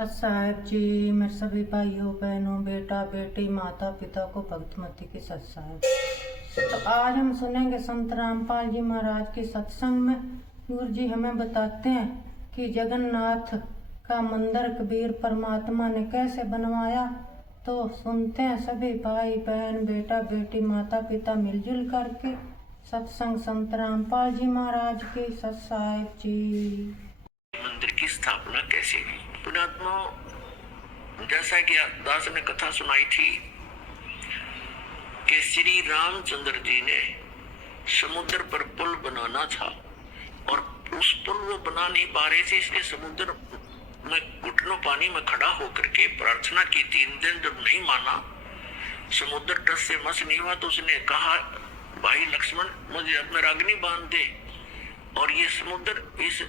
सत साहेब जी, मेरे सभी भाइयों बहनों बेटा बेटी माता पिता को भक्तमती की सत साहेब। तो आज हम सुनेंगे संत रामपाल जी महाराज के सत्संग में गुरु जी हमें बताते हैं कि जगन्नाथ का मंदिर कबीर परमात्मा ने कैसे बनवाया। तो सुनते हैं सभी भाई बहन बेटा बेटी माता पिता मिलजुल करके सत्संग संत रामपाल जी महाराज के सत साहेब जी। मंदिर की स्थापना कैसे हुई। पुणात्मा, जैसा कि दास ने कथा सुनाई थी कि श्री रामचंद्र जी ने समुद्र पर पुल बनाना था और उस पुल वो बना नहीं पा रहे थे, इसलिए समुद्र में घुटनों पानी में खड़ा होकर के प्रार्थना की। 3 दिन जब नहीं माना, समुद्र तट से मस नहीं हुआ, तो उसने कहा, भाई लक्ष्मण, मुझे अपने अग्नि बांध दे। और ये समुद्र इस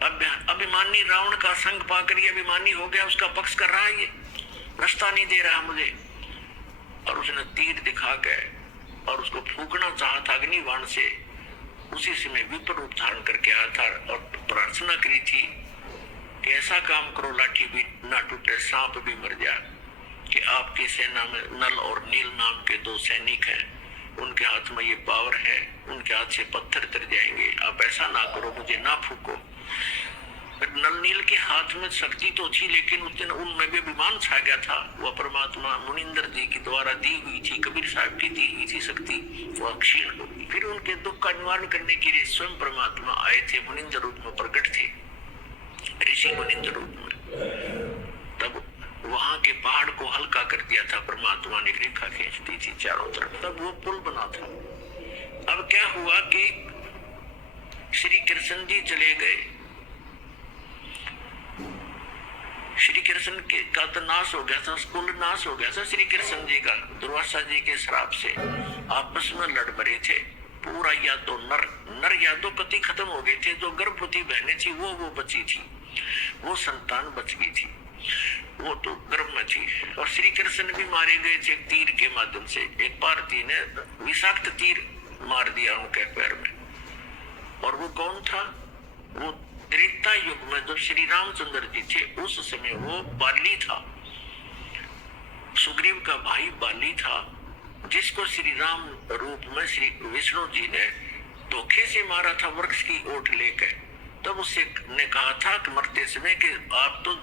अभिमानी रावण का संग पाकर ये अभिमानी हो गया, उसका पक्ष कर रहा है, ये रास्ता नहीं दे रहा मुझे। और उसने तीर दिखा के और उसको फूकना चाहा था अग्निबाण से। उसी समय विपर रूप धारण करके आया था और प्रार्थना करी थी कि ऐसा काम करो, लाठी भी ना टूटे, सांप भी मर जाए। कि आपकी सेना में नल और नील नाम के 2 सैनिक हैं, उनके हाथ में ये पावर है, उनके हाथ से पत्थर तर जाएंगे। आप ऐसा ना करो, मुझे ना फूको। नल नील के हाथ में शक्ति तो थी, लेकिन उस दिन उनमें भी अभिमान छा गया था। वह परमात्मा मुनिंदर जी के द्वारा दी हुई थी, कबीर साहब की दी हुई थी शक्ति, वह क्षीण हो गई। फिर उनके दुख का निवारण करने के लिए स्वयं परमात्मा आए थे, मुनिंदर रूप में प्रकट थे, ऋषि मुनिंदर रूप में। तब वहां के पहाड़ को हल्का कर दिया था परमात्मा ने, रेखा खींच दी थी चारों तरफ, तब वो पुल बना था। अब क्या हुआ कि श्री कृष्ण जी चले गए, श्री कृष्ण के का तो नाश हो गया था, कुल नाश हो गया था श्री कृष्ण जी का, दुर्वासा जी के श्राप से। आपस में लड़ मरे थे पूरा, या तो नर या तो कति खत्म हो गए थे। जो गर्भवती बहनें थी वो बची थी, वो संतान बच गई थी, वो तो गर्भ में थी। और श्री कृष्ण भी मारे गए थे तीर के माध्यम से। एक पार्थी ने विषाक्त तीर मार दिया उनके पैर में। और वो कौन था? वो त्रेता युग में जब श्री रामचंद्र जी थे, उस समय वो बाली था, सुग्रीव का भाई बाली था, जिसको श्री राम रूप में श्री विष्णु जी ने धोखे से मारा था वृक्ष की ओट लेकर। तब उससे ने कहा था कि मरते समय कि आप तो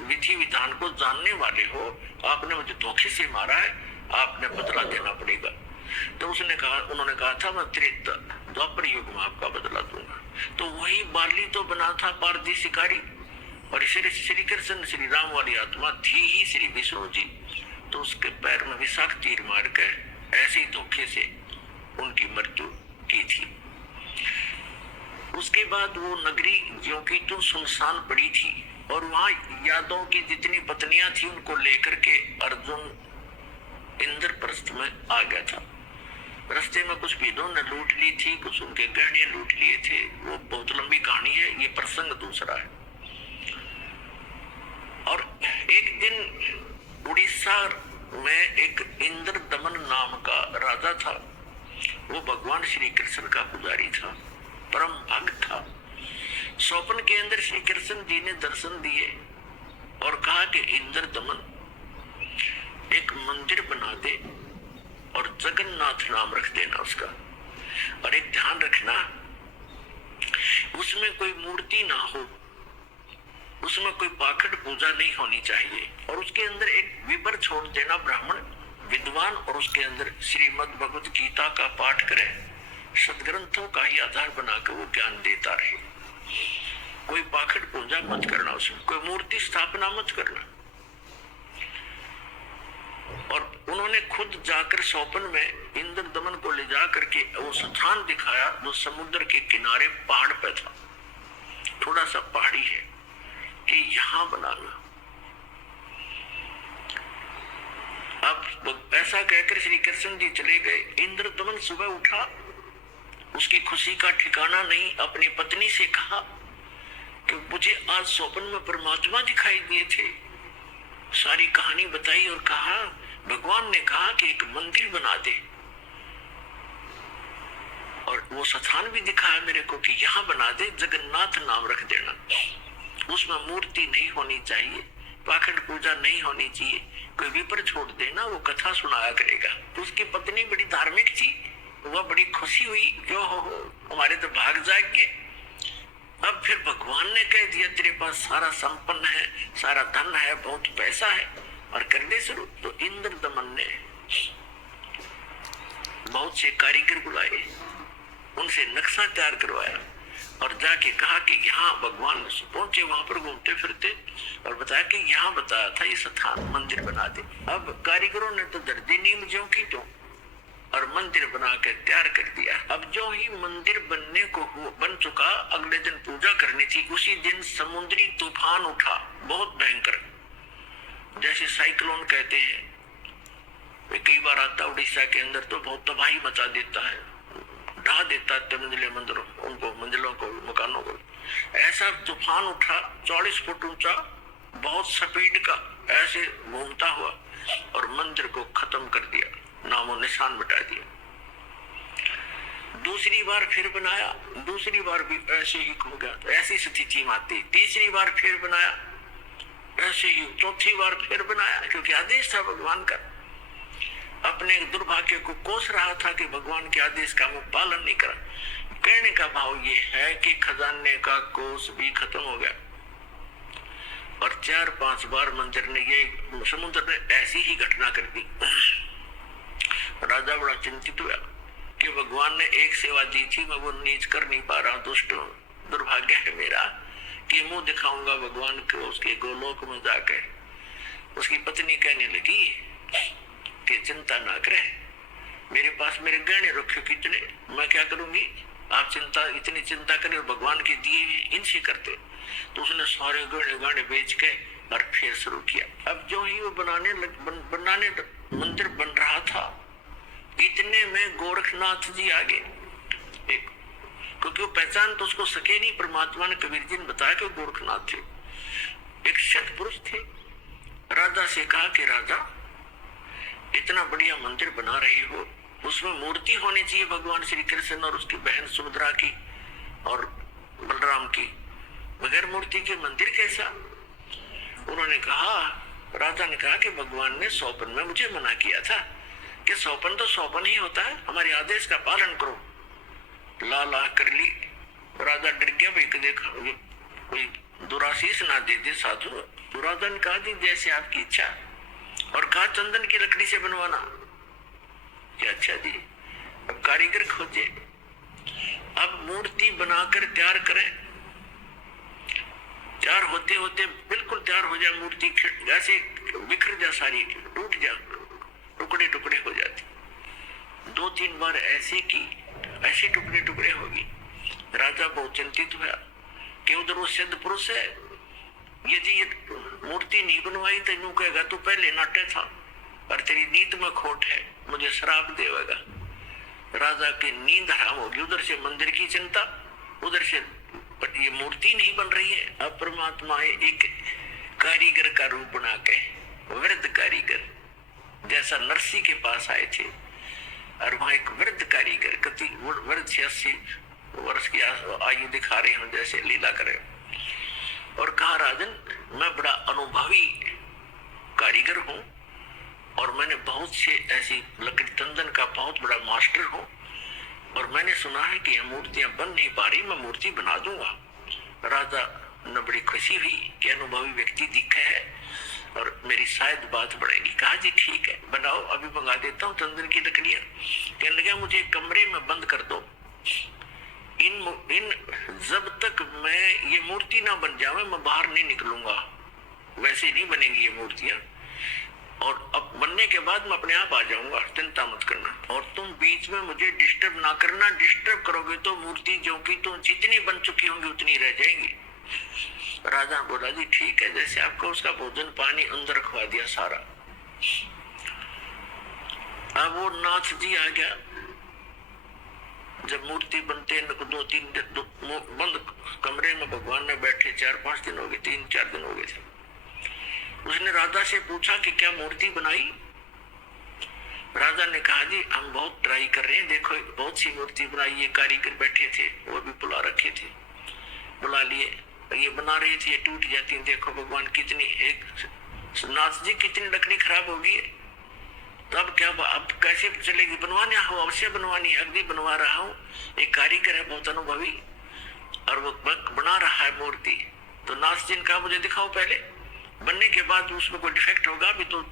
विधि विधान को जानने वाले हो, आपने मुझे धोखे से मारा है, आपने बदला देना पड़ेगा। तो उन्होंने कहा था, मैं त्रेता द्वापर युग में आपका बदला दूंगा। तो वही बाली तो बना था पारधी शिकारी, और श्री कृष्ण श्री राम वाली आत्मा थी ही श्री विष्णु जी। तो उसके पैर में विषाक्त तीर मार कर ऐसे ही धोखे से उनकी मृत्यु की थी। उसके बाद वो नगरी ज्यों की त्यों सुनसान पड़ी थी, और वहां यादव की जितनी पत्नियां थी उनको लेकर के अर्जुन इंद्रप्रस्थ में आ गया था। रास्ते में कुछ भीलों ने लूट ली थी, कुछ उनके गहने लूट लिए थे। वो बहुत लंबी कहानी है, ये प्रसंग दूसरा है। और एक दिन उड़ीसा में एक इंद्र दमन नाम का राजा था। वो भगवान श्री कृष्ण का पुजारी था, परम भक्त था। स्वप्न के अंदर श्री कृष्ण जी ने दर्शन दिए और कहा कि इंद्र दमन, एक मंदिर बना दे और जगन्नाथ नाम रख देना उसका। और एक ध्यान रखना, उसमें कोई मूर्ति ना हो, उसमें कोई पाखंड पूजा नहीं होनी चाहिए। और उसके अंदर एक विपर छोड़ देना, ब्राह्मण विद्वान, और उसके अंदर श्रीमद् भगवत गीता का पाठ करे, सदग्रंथों का ही आधार बनाकर वो ज्ञान देता रहे। कोई पाखंड पूजा मत करना, उसमें कोई मूर्ति स्थापना मत करना। और उन्होंने खुद जाकर स्वप्न में इंद्र दमन को ले जा करके वो स्थान दिखाया जो समुद्र के किनारे पहाड़ पे था, थोड़ा सा पहाड़ी है, कि यहाँ बनाना। अब ऐसा कहकर श्री कृष्ण जी चले गए। इंद्र दमन सुबह उठा, उसकी खुशी का ठिकाना नहीं। अपनी पत्नी से कहा कि मुझे आज स्वप्न में परमात्मा दिखाई दिए थे। सारी कहानी बताई और कहा, भगवान ने कहा कि एक मंदिर बना दे, और वो स्थान भी दिखाया मेरे को कि यहाँ बना दे, जगन्नाथ नाम रख देना। उसमें मूर्ति नहीं होनी चाहिए, पाखंड पूजा नहीं होनी चाहिए। कोई विपर छोड़ देना, वो कथा सुनाया करेगा। तो उसकी पत्नी बड़ी धार्मिक थी, वह बड़ी खुशी हुई, जो हो हमारे तो भाग जाग गए। अब फिर भगवान ने कह दिया तेरे पास सारा संपन्न है, सारा धन है, बहुत पैसा है, और कर दे शुरू। तो इंद्र दमन ने बहुत से कारीगर बुलाए, उनसे नक्शा तैयार करवाया और जाके कहा कि यहाँ भगवान पहुंचे, वहां पर घूमते फिरते, और बताया कि यहाँ बताया था ये स्थान मंदिर बना दे। अब कारीगरों ने तो दर्दी नीम ज्यों की त्यों और मंदिर बना कर तैयार कर दिया। अब जो ही मंदिर बनने को बन चुका, अगले दिन पूजा करनी थी। उसी दिन समुद्री तूफान उठा, बहुत भयंकर, जैसे साइक्लोन कहते हैं। कई बार आता उड़ीसा के अंदर तो बहुत तबाही मचा देता है, ढा देता है मंजिलों को, मकानों को। ऐसा तूफान उठा 40 फुट ऊंचा, बहुत स्पीड का, ऐसे घूमता हुआ, और मंदिर को खत्म कर दिया, नामो निशान मिटा दिया। दूसरी बार फिर बनाया, दूसरी बार भी ऐसे ही हो गया, तो ऐसी स्थिति में आती। तीसरी बार फिर बनाया, ऐसे ही। चौथी बार फिर बनाया, क्योंकि आदेश था भगवान का। अपने दुर्भाग्य को कोस रहा था कि भगवान के आदेश का वो पालन नहीं करा। कहने का भाव ये है कि खजाने का कोस भी खत्म हो गया, और 4-5 बार मंदिर ने, ये समुद्र ने ऐसी ही घटना कर दी। राजा बड़ा चिंतित हुआ कि भगवान ने एक सेवा दी थी, मैं वो नीच कर नहीं पा रहा, दुष्ट दुर्भाग्य है मेरा कि मुंह दिखाऊंगा भगवान को उसके गोलोक में जाकर। उसकी पत्नी कहने लगी कि चिंता ना करे, मेरे पास मेरे गहने रखे कितने, मैं क्या करूंगी, आप इतनी चिंता करें, भगवान के दिए इनसे करते। तो उसने सारे गहने बेच के और फिर शुरू किया। अब जो ही वो बनाने मंदिर बन रहा था, इतने में गोरखनाथ जी आ गए। क्योंकि वो पहचान तो उसको सके नहीं, परमात्मा ने कबीर जी ने बताया कि गोरखनाथ थे, एक सत पुरुष थे। राजा से कहा कि राजा, इतना बढ़िया मंदिर बना रहे हो, उसमें मूर्ति होनी चाहिए भगवान श्री कृष्ण और उसकी बहन सुभद्रा की और बलराम की, बगैर मूर्ति के मंदिर कैसा? उन्होंने कहा, राजा ने कहा कि भगवान ने सौपन में मुझे मना किया था कि सौपन तो सौपन ही होता है, हमारे आदेश का पालन करो। ला कर ली। राजा डर गया, भाई देखा कोई दुराशीष ना दे दे साधु। तो राजा ने कहा, जैसे आपकी इच्छा, और कहा चंदन की लकड़ी से बनवाना। क्या? अच्छा जी। अब कारीगर खोजे, अब मूर्ति बनाकर तैयार करें। तैयार होते होते बिल्कुल तैयार हो जाए मूर्ति, ऐसे बिखर जा, सारी टूट जा, टुकड़े टुकड़े हो जाती। 2-3 बार ऐसे की, ऐसे टुकड़े टुकड़े होगी। राजा बहुत चिंतित हुआ कि उधर वो सिद्ध पुरुष है, यदि ये मूर्ति नहीं बनवाई तो यूं कहेगा तू पहले नाटे था और तेरी नींद में खोट है, मुझे श्राप देगा। राजा की नींद हराम होगी। उधर से मंदिर की चिंता, उधर से ये मूर्ति नहीं बन रही है। अब परमात्मा एक कारीगर का रूप बना के, वृद्ध कारीगर जैसा नरसी के पास आए थे, और वहां एक वृद्ध कारीगर, कति वृद्ध 80 वर्ष की आयु दिखा रहे हो, जैसे लीला करे, और कहा, राजन, मैं बड़ा अनुभवी कारीगर हूं और मैंने बहुत से ऐसी लकड़ी चंदन का बहुत बड़ा मास्टर हूं, और मैंने सुना है कि यह मूर्तियां बन नहीं पा रही, मैं मूर्ति बना दूंगा। राजा ने बड़ी खुशी हुई कि अनुभवी व्यक्ति दिखा है और मेरी शायद बात बढ़ेगी। कहा, जी ठीक है, बनाओ, अभी मंगा देता हूँ चंदन की लकड़ियां। कहने लगा, मुझे कमरे में बंद कर दो, इन जब तक मैं ये मूर्ति ना बन जावे मैं बाहर नहीं निकलूंगा। वैसे नहीं बनेंगी ये मूर्तियां, और अब बनने के बाद मैं अपने आप आ जाऊंगा, चिंता मत करना, और तुम बीच में मुझे डिस्टर्ब ना करना। डिस्टर्ब करोगे तो मूर्ति जो कि तुम जितनी बन चुकी होंगी उतनी रह जाएंगी। राजा बोला, जी ठीक है, जैसे आपको उसका भोजन पानी अंदर रखवा दिया सारा। अब वो नाथ जी आ गया। जब मूर्ति बनते 2-3 बंद कमरे में भगवान ने बैठे, 4-5 दिन हो गए, 3-4 दिन हो गए थे। उसने राजा से पूछा कि क्या मूर्ति बनाई? राजा ने कहा, जी हम बहुत ट्राई कर रहे हैं, देखो बहुत सी मूर्ति बनाई है। कारीगर बैठे थे, वो भी बुला रखे थे, बुला लिए, ये बना रही थी, ये टूट जाती। देखो भगवान कितनी, एक नाथ जी कितनी लकड़ी खराब होगी है, तो अब क्या, अब कैसे चलेगी? बनवाने हो, अवश्य बनवानी है, अभी बनवा रहा हूँ। एक कारीगर है बहुत अनुभवी और वो बना रहा है मूर्ति। तो नाथ जी ने कहा मुझे दिखाओ पहले, बनने के बाद उसमें कोई डिफेक्ट होगा, अभी तो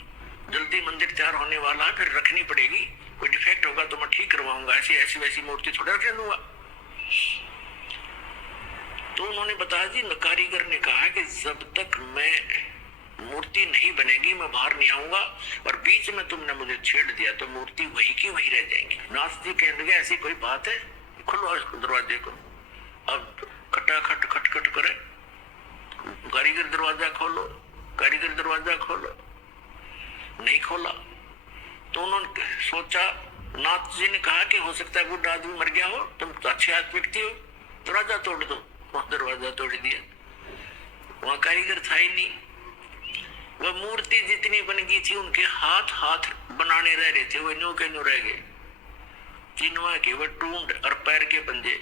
जल्दी मंदिर तैयार होने वाला है, फिर रखनी पड़ेगी, कोई डिफेक्ट होगा तो मैं ठीक करवाऊंगा, ऐसी ऐसी वैसी मूर्ति थोड़ा रख दूंगा। तो उन्होंने बताया जी, कारीगर ने कहा कि जब तक मैं मूर्ति नहीं बनेगी मैं बाहर नहीं आऊंगा, और बीच में तुमने मुझे छेड़ दिया तो मूर्ति वही की वही रह जाएगी। नाथ जी कहने लगे ऐसी कोई बात है, खुलो दरवाजे को। अब खटाखट खटखट करे, कारीगर दरवाजा खोलो, कारीगर दरवाजा खोलो, नहीं खोला। तो उन्होंने सोचा, नाथ जी ने कहा कि हो सकता है बूढ़ा आदमी मर गया हो, तुम तो अच्छे आदमी व्यक्ति हो, दरवाजा तोड़ दो। वहां दरवाजा तोड़ दिया, वहां कारीगर था ही नहीं। वह मूर्ति जितनी बन गई थी उनके हाथ हाथ बनाने रह रहे थे, वो न्यू के न्यू रह गए। तीनवा के वो टूंड और पैर के पंजे,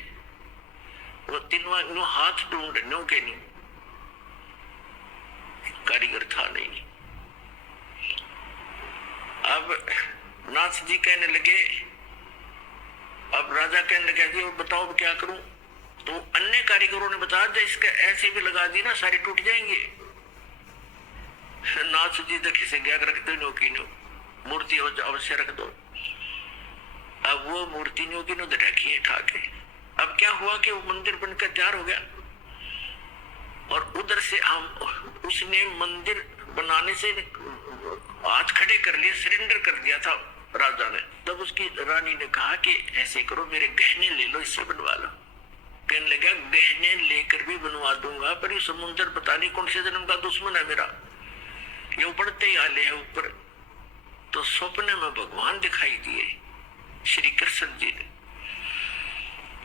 वो तीनवा न्यू हाथ टूंड न्यू के न्यू, कारीगर था नहीं। अब नाथ जी कहने लगे, अब राजा कहने लगे जी बताओ क्या करूं? तो अन्य कारीगरों ने बताया जो इसके ऐसे भी लगा दी ना सारी टूट जाएंगे। नाथ जी तो किसे क्या रख दो, नो की नो मूर्ति अवश्य रख दो। अब वो मूर्ति नो की नो रखी है ठा के। अब क्या हुआ कि वो मंदिर बनकर तैयार हो गया, और उधर से हम उसने मंदिर बनाने से हाथ खड़े कर लिए, सरेंडर कर दिया था राजा ने। तब उसकी रानी ने कहा कि ऐसे करो, मेरे गहने ले लो, इससे बनवा लो। कहने लगा गहने लेकर भी बनवा दूंगा, पर ये समुद्र पता नहीं कौन से जन्म का दुश्मन है मेरा, ये उबड़ते ही आले है ऊपर। तो सपने में भगवान दिखाई दिए, श्री कृष्ण जी ने,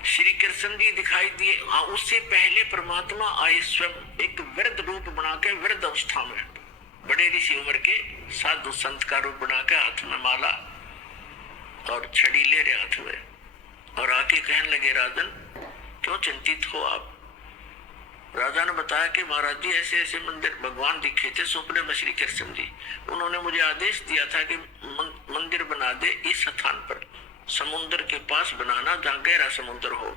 श्री कृष्ण जी दिखाई दिए। हाँ, उससे पहले परमात्मा आए स्वयं एक वृद्ध रूप बना के, वृद्ध अवस्था में बड़े ऋषि उम्र के साधु संत का रूप बना के, हाथ में माला और छड़ी ले रहे हाथ में, और आके कहने लगे राजन क्यों चिंतित हो आप? राजा ने बताया कि महाराज जी ऐसे ऐसे मंदिर भगवान दिखे थे सपने में श्री कृष्ण जी, उन्होंने मुझे आदेश दिया था कि मंदिर बना दे इस स्थान पर, समुद्र के पास बनाना जहाँ गहरा समुद्र हो।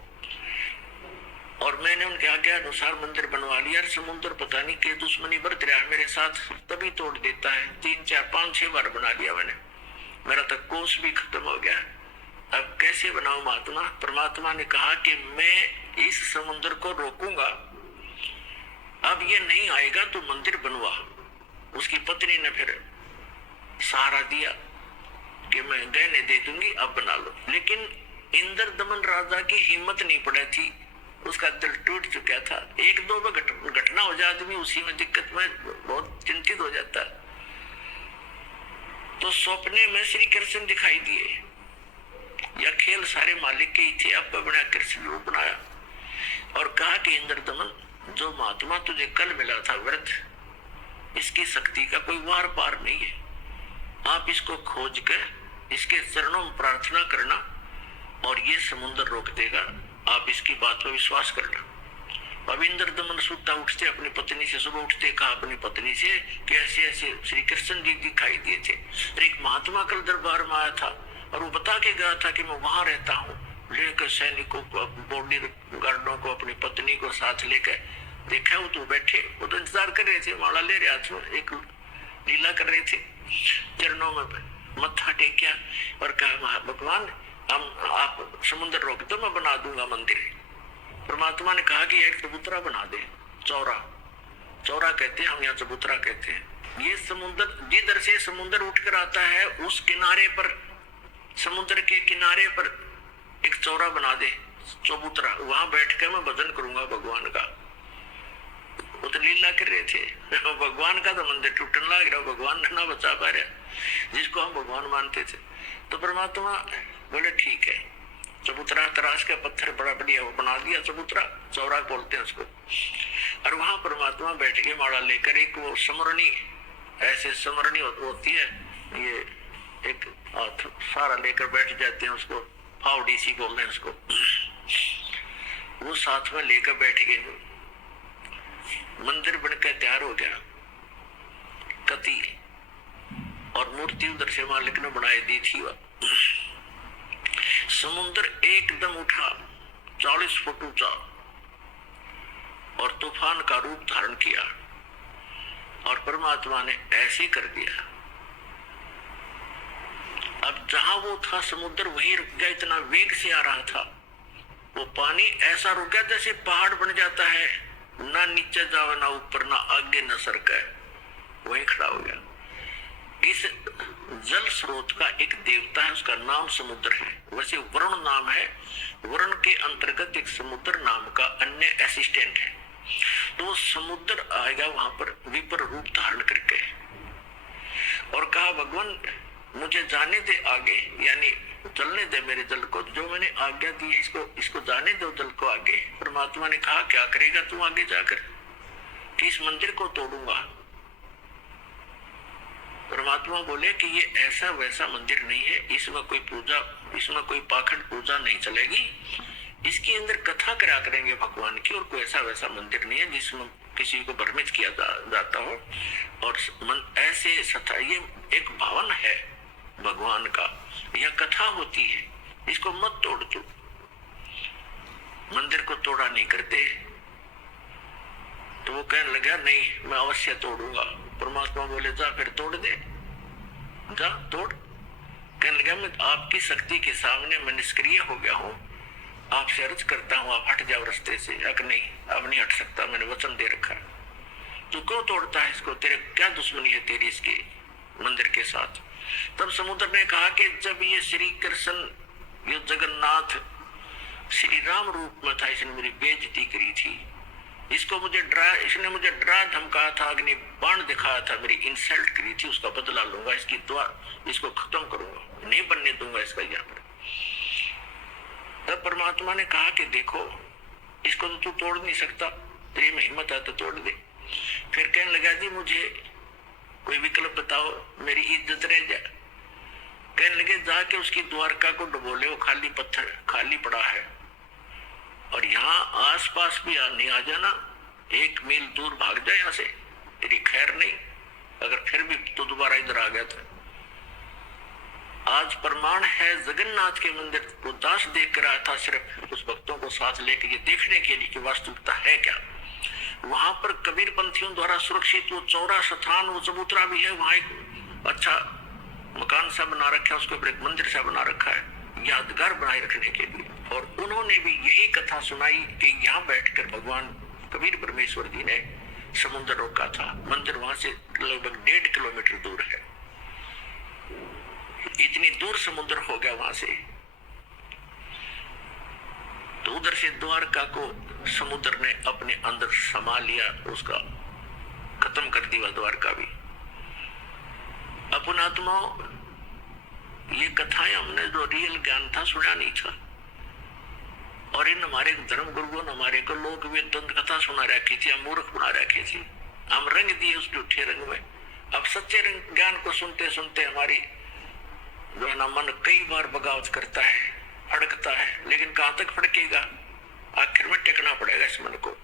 और मैंने उनके आज्ञा अनुसार मंदिर बनवा लिया। समुद्र पता नहीं के दुश्मनी बरत रहा है मेरे साथ, तभी तोड़ देता है। 3 4 5 6 बार बना लिया मैंने, मेरा तक कोष भी खत्म हो गया। अब कैसे बनाऊं महात्मा? परमात्मा ने कहा कि मैं इस समुद्र को रोकूंगा, अब ये नहीं आएगा तो मंदिर बनवा। उसकी पत्नी ने फिर सहारा दिया कि मैं गहने दे दूंगी, अब बना लो। लेकिन इंद्र दमन राजा की हिम्मत नहीं पड़ी थी, उसका दिल टूट चुका था। 1-2 में घटना हो जाए आदमी उसी में दिक्कत में बहुत चिंतित हो जाता है। तो सपने में श्री कृष्ण दिखाई दिए, या खेल सारे मालिक के ही थे। अब बना कृष्ण रूप बनाया और कहा कि इंद्र दमन, जो महात्मा तुझे कल मिला था व्रत, इसकी शक्ति का कोई वार पार नहीं है। आप इसको खोज कर इसके चरणों में प्रार्थना करना और ये समुद्र रोक देगा। आप इसकी बात पर विश्वास करना। अब इंद्र दमन सुता उठते अपनी पत्नी से, सुबह उठते कहा अपनी पत्नी से कि ऐसे ऐसे श्री कृष्ण जी दिखाई दिए थे। एक महात्मा कल दरबार में आया था और वो बता के गया था कि मैं वहां रहता हूँ। लेकर सैनिकों को, बॉडी गार्डों को, अपनी पत्नी को साथ लेकर देखा, वो तो बैठे, वो तो इंतजार कर रहे थे, माला ले रहे हाथ में, एक लीला कर रहे थे। चरणों में मत्था टेकिया और कहा भगवान हम आप समुद्र रोक दो, मैं बना दूंगा मंदिर। परमात्मा ने कहा कि एक चबूतरा बना दे, चौरा, चौरा कहते हैं हम यहाँ, चबूतरा कहते हैं। ये समुद्र जिधर से समुद्र उठकर आता है उस किनारे पर, समुद्र के किनारे पर एक चौरा बना दे, चबूतरा, वहां बैठ कर मैं भजन करूंगा भगवान का। वो तो लीला कर रहे थे, भगवान का तो मंदिर टूटने लग रहा, भगवान ना बचा पा रहा जिसको हम भगवान मानते थे। तो परमात्मा बोले ठीक है, चबूतरा तराश का पत्थर बड़ा बढ़िया वो बना दिया, चबूतरा, चौरा बोलते हैं उसको। और वहां परमात्मा बैठ के माला लेकर, एक वो समरणी, ऐसे समरणी होती है, ये एक हाथ सारा लेकर बैठ जाते हैं, उसको फावड़ी सी बोलते हैं उसको, वो साथ में लेकर बैठ गए। मंदिर बनकर तैयार हो गया कति, और मूर्ति उधर से मालिक ने बनाई दी थी। समुद्र एकदम उठा 40 फुट ऊंचा और तूफान का रूप धारण किया, और परमात्मा ने ऐसे कर दिया। अब जहां वो था समुद्र वहीं रुक गया, इतना वेग से आ रहा था। वो पानी ऐसा रुक गया जैसे पहाड़ बन जाता है, ना नीचे जावे ना ऊपर, ना आगे न सरके, वहीं खड़ा हो गया। इस जल स्रोत का एक देवता है, उसका नाम समुद्र है। वैसे वरुण नाम है, वरुण के अंतर्गत एक समुद्र नाम का अन्य असिस्टेंट है। तो समुद्र आएगा वहां पर विपर रूप धारण करके, और कहा भगवान मुझे जाने दे आगे, यानी चलने दे मेरे जल को, जो मैंने आज्ञा दी है इसको जाने दो जल को आगे। परमात्मा ने कहा क्या करेगा तू आगे जाकर? कि इस मंदिर को तोड़ूंगा। परमात्मा बोले कि ये ऐसा वैसा मंदिर नहीं है, इसमें कोई पूजा, इसमें कोई पाखंड पूजा नहीं चलेगी, इसके अंदर कथा करा करेंगे भगवान की, और कोई ऐसा वैसा मंदिर नहीं है जिसमें किसी को भ्रमित किया जाता हो। और ऐसे सथा ये एक भवन है भगवान का, यह कथा होती है, इसको मत तोड़ तू। मंदिर को तोड़ा नहीं करते। तो वो कहने लगा नहीं मैं अवश्य तोड़ूंगा। परमात्मा बोले जा फिर तोड़ दे, जा तोड़। कहने लगा मैं आपकी शक्ति के सामने मैं निष्क्रिय हो गया हूँ, आपसे अर्ज करता हूँ आप हट जाओ रास्ते से। नहीं अब नहीं हट सकता, मैंने वचन दे रखा। तू क्यों तोड़ता है इसको, तेरे क्या दुश्मनी है तेरी इसके मंदिर के साथ? तब समुद्र ने कहा कि जब ये श्री कृष्ण ये जगन्नाथ श्री राम रूप में था, इसने मेरी बेइज्जती करी थी, इसने मुझे डरा धमकाया था, अग्नि बाण दिखाया था, मेरी इंसल्ट करी थी, उसका बदला लूंगा, इसकी दुआ इसको खत्म करूंगा, नहीं बनने दूंगा इसका यहाँ पर। तब परमात्मा ने कहा कि देखो इसको तो तू तोड़ नहीं सकता, तेरी में हिम्मत है तो तोड़ दे। फिर कहने लगा जी मुझे कोई विकल्प बताओ, मेरी इज्जत रह जाए। कहने लगे जाके उसकी द्वारका को डुबो ले, वो खाली पत्थर खाली पड़ा है, और यहाँ आसपास भी नहीं आ जाना, 1 मील दूर भाग जाए यहाँ से, तेरी खैर नहीं। अगर फिर भी तो दोबारा इधर आ गया था। आज प्रमाण है जगन्नाथ के मंदिर को दास देख कर आया था, सिर्फ उस भक्तों को साथ लेके ये देखने के लिए कि वास्तविकता है क्या। वहां पर कबीर पंथियों द्वारा सुरक्षित वो चौरा स्थान, वो चबूतरा भी है, वहां एक अच्छा मकान सा बना रखा है, उसके ऊपर एक मंदिर सा बना रखा है यादगार बनाए रखने के लिए। और उन्होंने भी यही कथा सुनाई कि यहाँ बैठकर भगवान कबीर परमेश्वर जी ने समुद्र रोका था। मंदिर वहां से लगभग 1.5 किलोमीटर दूर है, इतनी दूर समुद्र हो गया वहां से। तो उधर से द्वारका को समुद्र ने अपने अंदर समा लिया, उसका खत्म कर दिया द्वारका भी। अपन आत्माओं ये कथाएं हमने जो रियल ज्ञान था सुना नहीं था, और इन हमारे धर्म गुरुओं ने हमारे को लोग भी दंत कथा सुना रखी थी, हम मूर्ख बना रखे थी, हम रंग दिए उस झूठे रंग में। अब सच्चे रंग ज्ञान को सुनते सुनते हमारी जो है ना मन कई बार बगावत करता है, फड़कता है, लेकिन कहां तक फड़केगा, आखिर में टेकना पड़ेगा इस मन को।